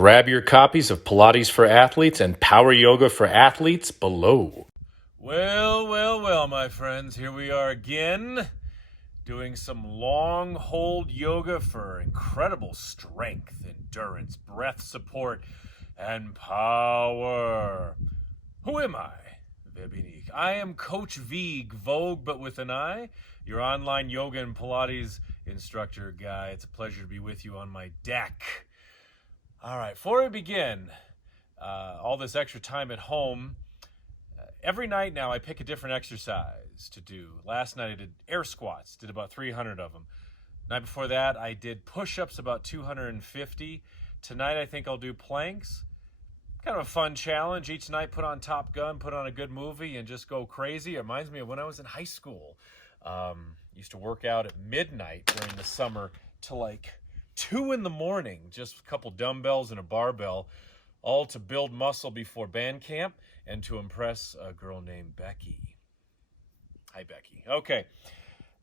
Grab your copies of Pilates for Athletes and Power Yoga for Athletes below. Well, my friends, here we are again, doing some long hold yoga for incredible strength, endurance, breath support, and power. Who am I? Vebinique. I am Coach Vigue, Vogue, but with an I, your online yoga and Pilates instructor guy. It's a pleasure to be with you on my deck. All right, before we begin, all this extra time at home, every night now I pick a different exercise to do. Last night I did air squats, did about 300 of them. Night before that I did push-ups, about 250. Tonight I think I'll do planks. Kind of a fun challenge. Each night put on Top Gun, put on a good movie, and just go crazy. It reminds me of when I was in high school. Used to work out at midnight during the summer to like 2 in the morning, just a couple dumbbells and a barbell, all to build muscle before band camp and to impress a girl named Becky. Hi, Becky. Okay,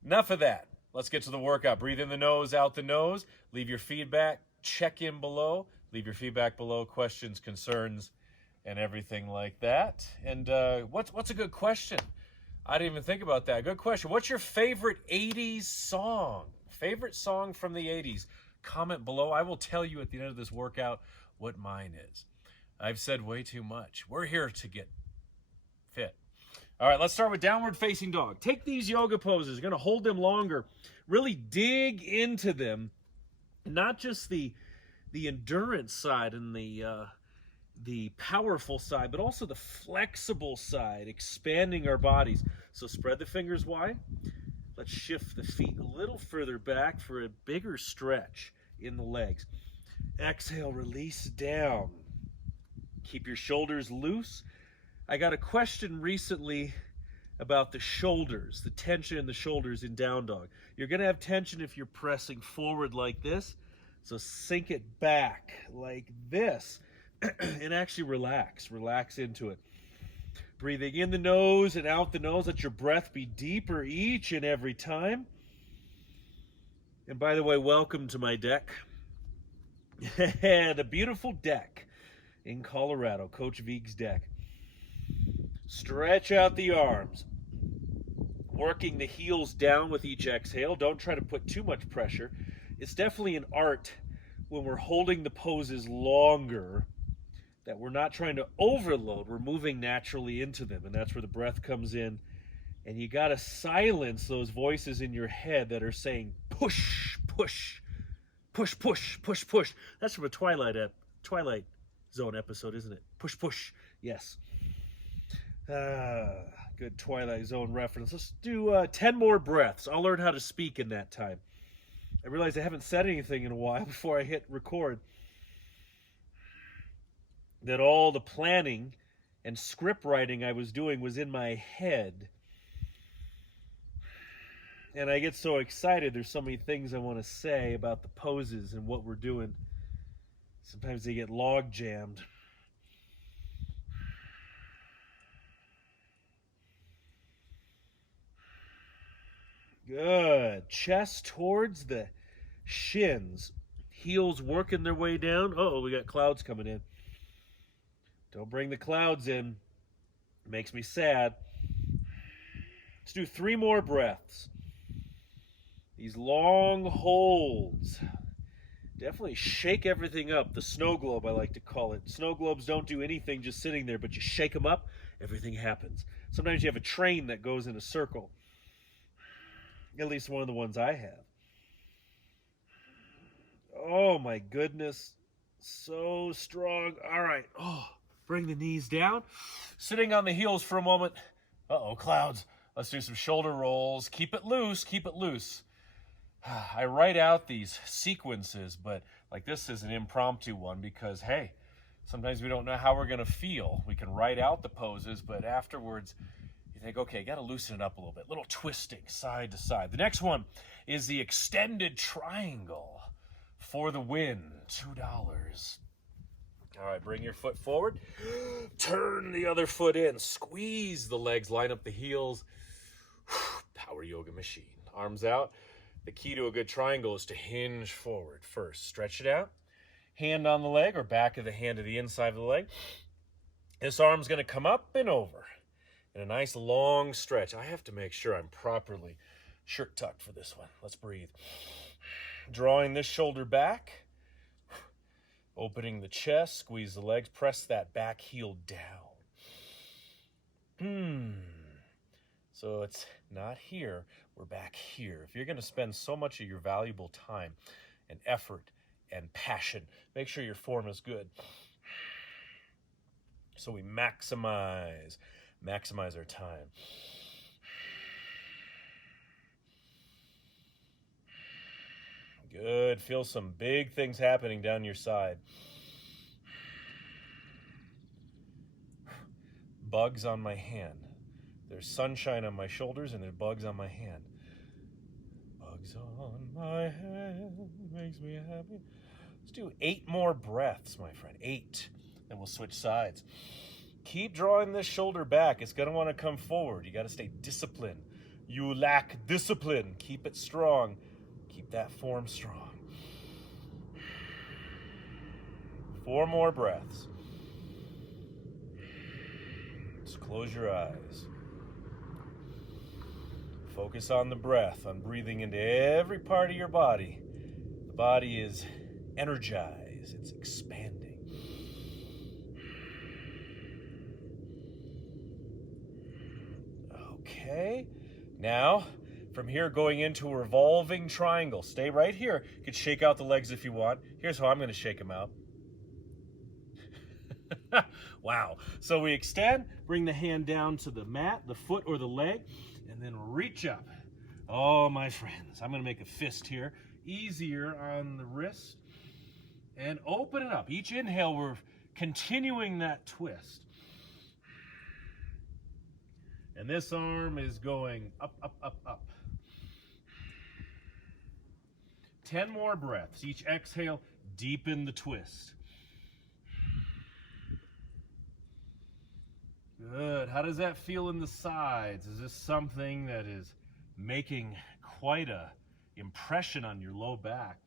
enough of that. Let's get to the workout. Breathe in the nose, out the nose. Leave your feedback. Check in below. Leave your feedback below, questions, concerns, and everything like that. And what's a good question? I didn't even think about that. Good question. What's your favorite 80s song? Favorite song from the 80s? Comment below. I will tell you at the end of this workout what mine is. I've said way too much. We're here to get fit. All right, let's start with downward facing dog. Take these yoga poses. You're going to hold them longer. Really dig into them. Not just the endurance side and the powerful side, but also the flexible side, expanding our bodies. So spread the fingers wide. Let's shift the feet a little further back for a bigger stretch in the legs. Exhale, release down. Keep your shoulders loose. I got a question recently about the shoulders, the tension in the shoulders in down dog. You're going to have tension if you're pressing forward like this. So sink it back like this and actually relax into it. Breathing in the nose and out the nose. Let your breath be deeper each and every time. And by the way, welcome to my deck. The beautiful deck in Colorado, Coach Vigue's deck. Stretch out the arms. Working the heels down with each exhale. Don't try to put too much pressure. It's definitely an art when we're holding the poses longer that we're not trying to overload. We're moving naturally into them, and that's where the breath comes in. And you got to silence those voices in your head that are saying push, push, push, push, push, push. That's from a Twilight Zone episode, isn't it? Push, push. Yes. Good Twilight Zone reference. Let's do 10 more breaths. I'll learn how to speak in that time. I realized I haven't said anything in a while before I hit record. That all the planning and script writing I was doing was in my head. And I get so excited. There's so many things I want to say about the poses and what we're doing. Sometimes they get log jammed. Good. Chest towards the shins. Heels working their way down. Uh-oh, we got clouds coming in. Don't bring the clouds in. It makes me sad. Let's do 3 more breaths. These long holds. Definitely shake everything up. The snow globe, I like to call it. Snow globes don't do anything just sitting there, but you shake them up, everything happens. Sometimes you have a train that goes in a circle. At least one of the ones I have. Oh my goodness. So strong. All right. Oh, bring the knees down. Sitting on the heels for a moment. Uh-oh, clouds. Let's do some shoulder rolls. Keep it loose. Keep it loose. I write out these sequences, but like this is an impromptu one because, hey, sometimes we don't know how we're going to feel. We can write out the poses, but afterwards you think, okay, got to loosen it up a little bit. Little twisting side to side. The next one is the extended triangle for the win. $2. All right, bring your foot forward. Turn the other foot in. Squeeze the legs. Line up the heels. Power yoga machine. Arms out. The key to a good triangle is to hinge forward first. Stretch it out. hand on the leg or back of the hand to the inside of the leg. This arm's going to come up and over in a nice long stretch. I have to make sure I'm properly shirt tucked for this one. Let's breathe. Drawing this shoulder back, opening the chest, squeeze the legs, press that back heel down. So it's not here, we're back here. If you're going to spend so much of your valuable time and effort and passion, make sure your form is good. So we maximize our time. Good. Feel some big things happening down your side. Bugs on my hand. There's sunshine on my shoulders and there's bugs on my hand. Bugs on my hand makes me happy. Let's do 8 more breaths, my friend. 8. Then we'll switch sides. Keep drawing this shoulder back. It's going to want to come forward. You got to stay disciplined. You lack discipline. Keep it strong. Keep that form strong. 4 more breaths. Just close your eyes. Focus on the breath, on breathing into every part of your body. The body is energized. It's expanding. Okay. Now, from here, going into a revolving triangle. Stay right here. You can shake out the legs if you want. Here's how I'm going to shake them out. Wow. So we extend, bring the hand down to the mat, the foot or the leg, and then reach up. Oh, my friends, I'm going to make a fist here. Easier on the wrist. And open it up. Each inhale, we're continuing that twist. And this arm is going up, up, up, up. 10 more breaths. Each exhale, deepen the twist. Good. How does that feel in the sides? Is this something that is making quite a impression on your low back?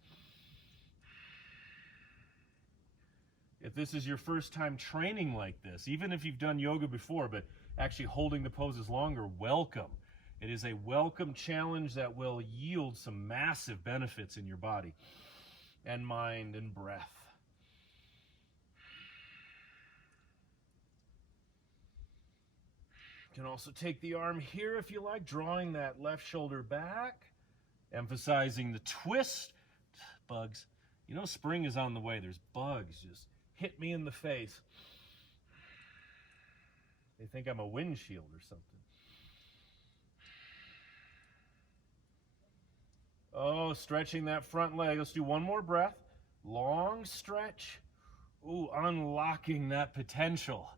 If this is your first time training like this, even if you've done yoga before, but actually holding the poses longer, welcome. It is a welcome challenge that will yield some massive benefits in your body and mind and breath. You can also take the arm here if you like, drawing that left shoulder back, emphasizing the twist. Bugs. You know spring is on the way. There's bugs just hit me in the face. They think I'm a windshield or something. Oh, stretching that front leg. Let's do 1 more breath. Long stretch. Ooh, unlocking that potential.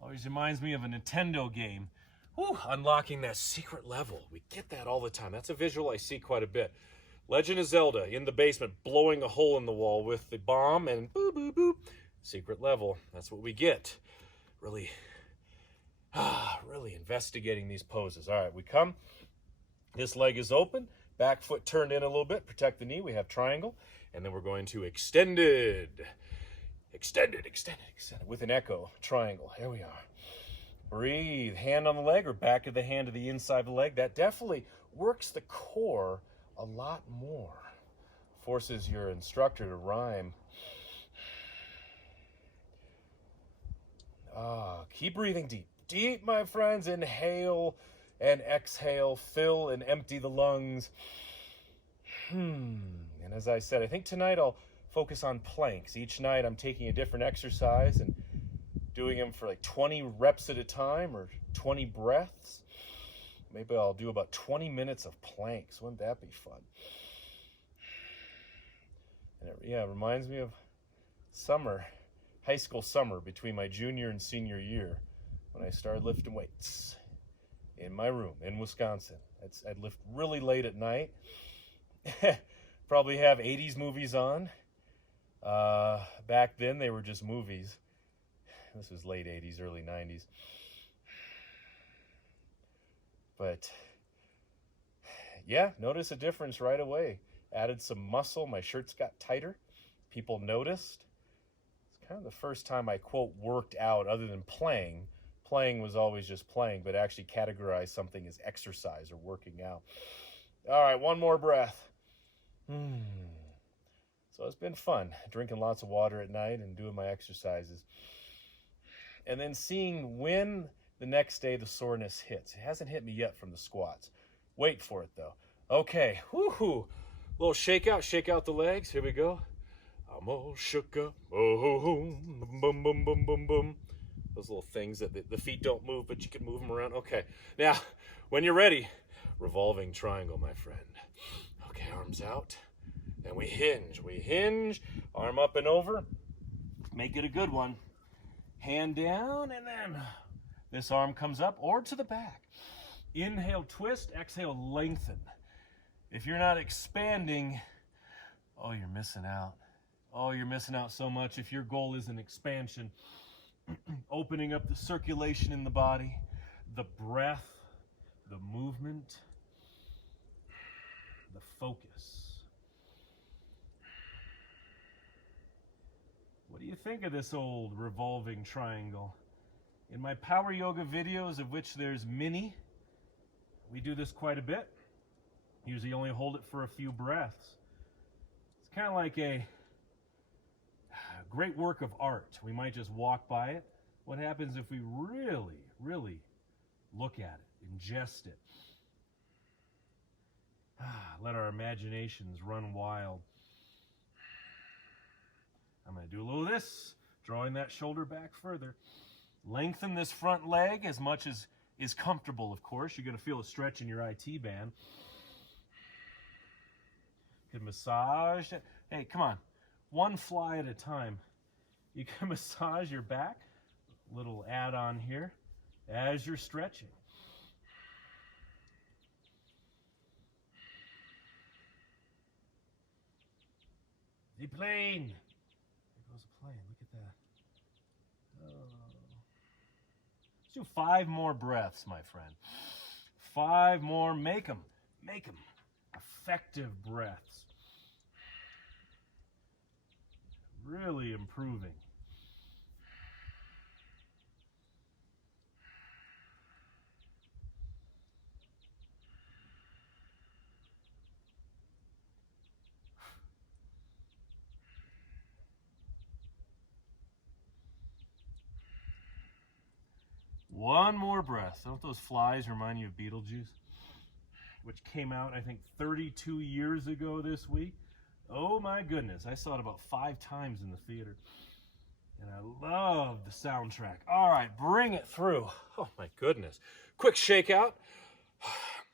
Always reminds me of a Nintendo game. Ooh, unlocking that secret level. We get that all the time. That's a visual I see quite a bit. Legend of Zelda in the basement, blowing a hole in the wall with the bomb and boop, boop, boop. Secret level. That's what we get. Really investigating these poses. All right, we come. This leg is open. Back foot turned in a little bit. Protect the knee. We have triangle. And then we're going to extended. Extended with an echo. Triangle. Here we are. Breathe. Hand on the leg or back of the hand to the inside of the leg. That definitely works the core a lot more. Forces your instructor to rhyme. Keep breathing deep. Deep, my friends. Inhale and exhale. Fill and empty the lungs. And as I said, I think tonight I'll focus on planks. Each night I'm taking a different exercise and doing them for like 20 reps at a time or 20 breaths. Maybe I'll do about 20 minutes of planks. Wouldn't that be fun? And it reminds me of summer, high school summer between my junior and senior year when I started lifting weights in my room in Wisconsin. I'd lift really late at night. Probably have 80s movies on. Back then they were just movies. This was late 80s, early 90s. But yeah, notice a difference right away. Added some muscle. My shirts got tighter. People noticed. kind of the first time I, quote, worked out other than playing. Playing was always just playing, but actually categorize something as exercise or working out. All right, one more breath. So it's been fun, drinking lots of water at night and doing my exercises. And then seeing when the next day the soreness hits. It hasn't hit me yet from the squats. Wait for it, though. Okay, woohoo. Little shake out the legs. Here we go. I'm all shook up. Oh, boom, boom, boom, boom, boom, boom. Those little things that the feet don't move, but you can move them around. Okay, now, when you're ready, revolving triangle, my friend. Okay, arms out. Then we hinge, arm up and over. Make it a good one. Hand down, and then this arm comes up or to the back. Inhale, twist, exhale, lengthen. If you're not expanding, oh, you're missing out. Oh, you're missing out so much if your goal is an expansion. Opening up the circulation in the body, the breath, the movement, the focus. What do you think of this old revolving triangle? In my power yoga videos, of which there's many, we do this quite a bit. Usually only hold it for a few breaths. It's kind of like a great work of art. We might just walk by it. What happens if we really, really look at it, ingest it? Let our imaginations run wild. I'm going to do a little of this, drawing that shoulder back further. Lengthen this front leg as much as is comfortable, of course. You're going to feel a stretch in your IT band. You can massage. Hey, come on. One fly at a time. You can massage your back. Little add-on here as you're stretching. The plane. There goes the plane. Look at that. Oh. Let's do 5 more breaths, my friend. 5 more. Make them effective breaths. Really improving. One more breath. Don't those flies remind you of Beetlejuice? Which came out, I think, 32 years ago this week. Oh my goodness, I saw it about 5 times in the theater. And I love the soundtrack. All right, bring it through. Oh my goodness. Quick shakeout.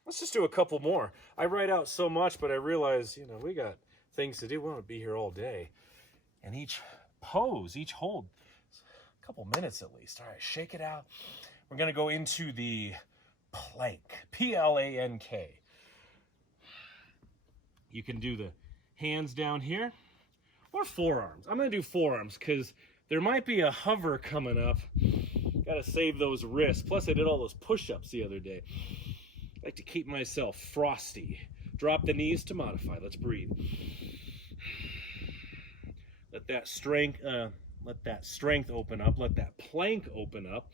Let's just do a couple more. I write out so much, but I realize, we got things to do. We want to be here all day. And each pose, each hold, a couple minutes at least. All right, shake it out. We're going to go into the plank, P-L-A-N-K. You can do the hands down here or forearms. I'm going to do forearms because there might be a hover coming up. Got to save those wrists. Plus, I did all those push-ups the other day. I like to keep myself frosty. Drop the knees to modify. Let's breathe. Let that strength open up. Let that plank open up.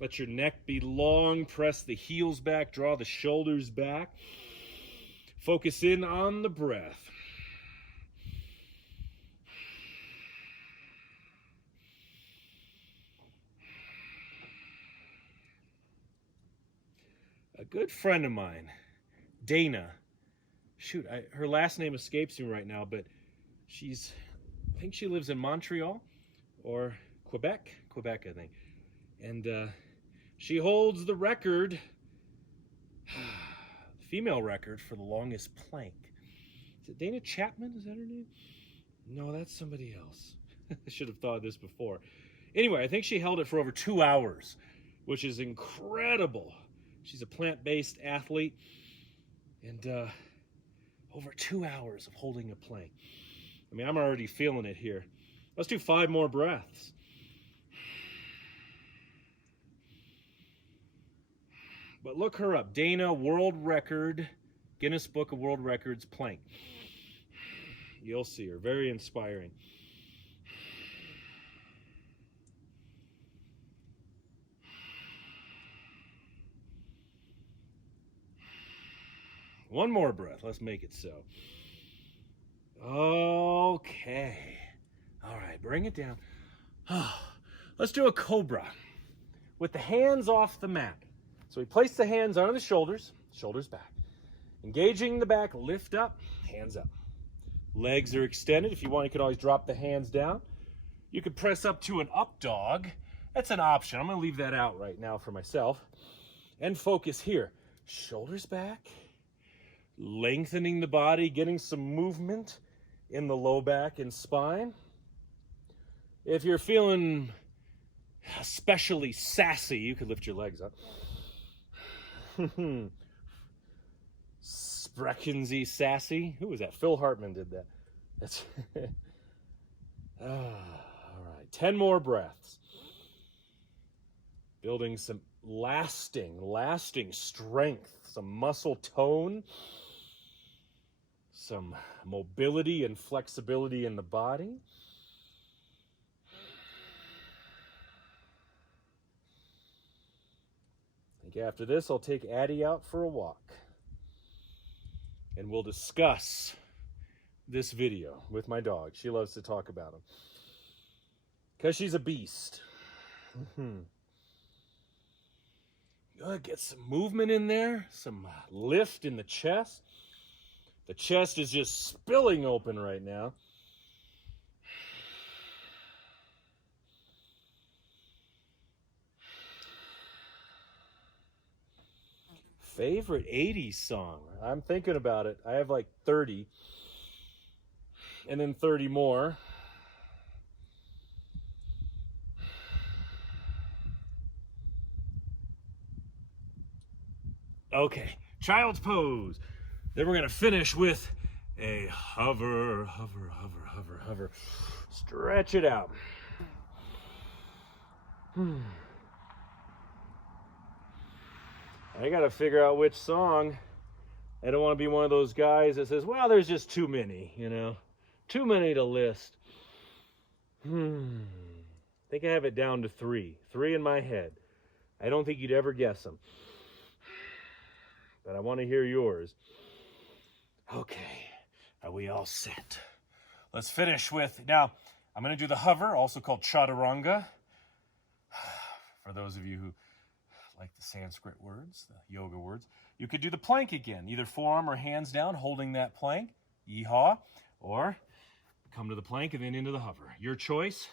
Let your neck be long. Press the heels back. Draw the shoulders back. Focus in on the breath. A good friend of mine, Dana, her last name escapes me right now, but I think she lives in Montreal or Quebec, I think. And she holds the record, the female record for the longest plank. Is it Dana Chapman? Is that her name? No, that's somebody else. I should have thought of this before. Anyway, I think she held it for over 2 hours, which is incredible. She's a plant-based athlete, and over 2 hours of holding a plank. I mean, I'm already feeling it here. Let's do 5 more breaths. But look her up. Dana, world record, Guinness Book of World Records, plank. You'll see her. Very inspiring. One more breath. Let's make it so. Okay. All right, bring it down. Let's do a cobra with the hands off the mat. So we place the hands under the shoulders, shoulders back. Engaging the back, lift up, hands up. Legs are extended. If you want, you could always drop the hands down. You could press up to an up dog. That's an option. I'm going to leave that out right now for myself. And focus here. Shoulders back. Lengthening the body, getting some movement in the low back and spine. If you're feeling especially sassy, you could lift your legs up. Sprechen Sie sassy? Who was that? Phil Hartman did that. That's all right. 10 more breaths. Building some lasting strength, some muscle tone, some mobility and flexibility in the body. I think after this, I'll take Addie out for a walk. And we'll discuss this video with my dog. She loves to talk about him. Because she's a beast. Get some movement in there. Some lift in the chest. The chest is just spilling open right now. Favorite 80s song? I'm thinking about it. I have like 30. And then 30 more. Okay, child's pose. Then we're going to finish with a hover, hover, hover, hover, hover. Stretch it out. I got to figure out which song. I don't want to be one of those guys that says, well, there's just too many, you know. Too many to list. I think I have it down to 3. 3 in my head. I don't think you'd ever guess them. But I want to hear yours. Okay, are we all set? Let's finish with, now, I'm going to do the hover, also called Chaturanga. For those of you who like the Sanskrit words, the yoga words, you could do the plank again, either forearm or hands down, holding that plank, yeehaw, or come to the plank and then into the hover. Your choice.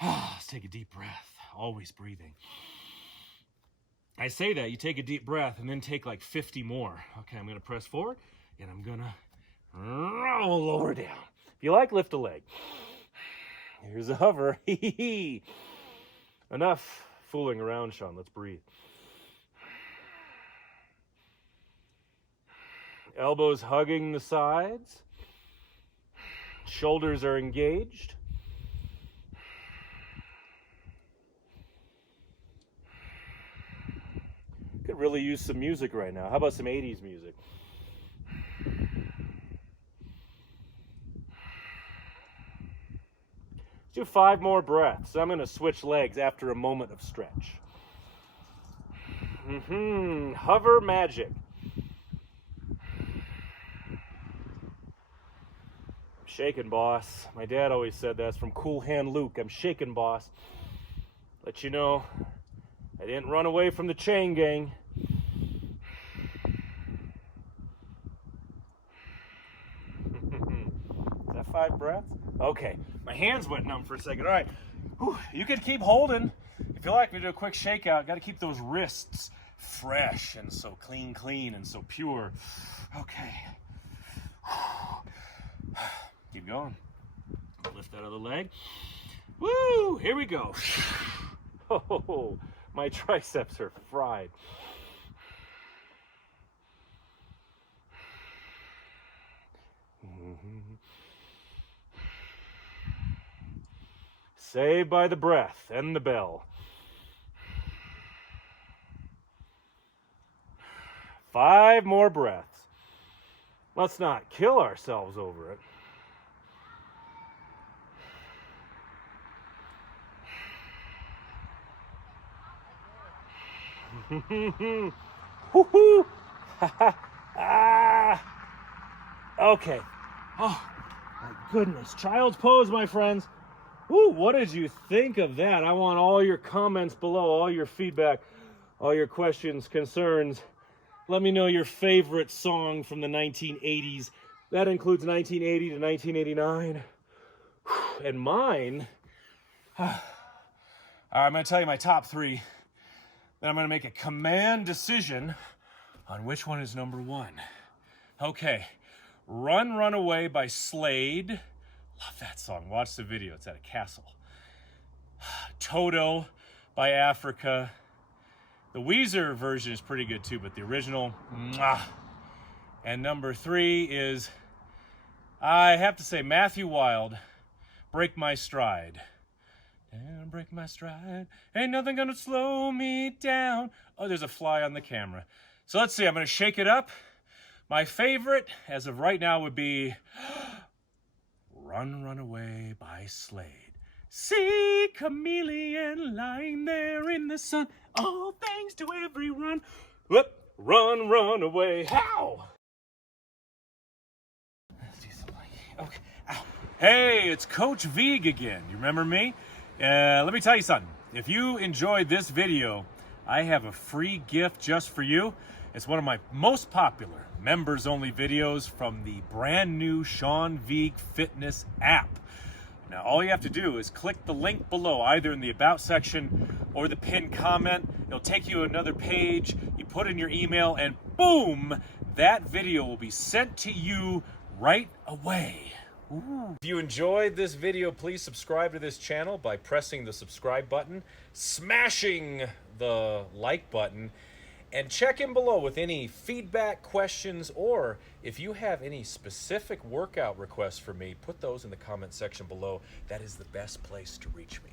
Let's take a deep breath, always breathing. I say that, you take a deep breath and then take like 50 more. Okay, I'm going to press forward and I'm going to roll lower down. If you like, lift a leg. Here's a hover. Enough fooling around, Sean. Let's breathe. Elbows hugging the sides. Shoulders are engaged. Could really use some music right now. How about some 80s music? Let's do 5 more breaths. I'm going to switch legs after a moment of stretch. Hover magic. I'm shaking, boss. My dad always said that's from Cool Hand Luke. I'm shaking, boss. Let you know, I didn't run away from the chain gang. Is that 5 breaths? Okay, my hands went numb for a second. All right, whew. You can keep holding. If you like me to do a quick shakeout, got to keep those wrists fresh and so clean and so pure. Okay. Keep going. Lift that other leg. Woo! Here we go. Oh, my triceps are fried. Saved by the breath and the bell. 5 more breaths. Let's not kill ourselves over it. Woohoo! Okay. Oh, my goodness. Child's pose, my friends. Woo, what did you think of that? I want all your comments below, all your feedback, all your questions, concerns. Let me know your favorite song from the 1980s. That includes 1980 to 1989. And mine, I'm going to tell you my top three. Then I'm going to make a command decision on which one is number one. Okay, Run, Run Away by Slade. Love that song. Watch the video. It's at a castle. Toto by Africa. The Weezer version is pretty good too, but the original, mwah. And number three is, I have to say, Matthew Wild, Break My Stride. And break my stride, ain't nothing gonna slow me down. Oh, there's a fly on the camera. So let's see, I'm gonna shake it up. My favorite, as of right now, would be Run, Run Away by Slade. See chameleon lying there in the sun, all thanks to every run. Whoop, run, run away. How? Let's do something. Okay. Ow. Hey, it's Coach Vigue again. You remember me? Let me tell you something. If you enjoyed this video, I have a free gift just for you. It's one of my most popular members-only videos from the brand new Sean Vigue Fitness app. Now, all you have to do is click the link below, either in the About section or the pinned comment. It'll take you to another page. You put in your email, and boom, that video will be sent to you right away. Ooh. If you enjoyed this video, please subscribe to this channel by pressing the subscribe button, smashing the like button, and check in below with any feedback, questions, or if you have any specific workout requests for me, put those in the comment section below. That is the best place to reach me.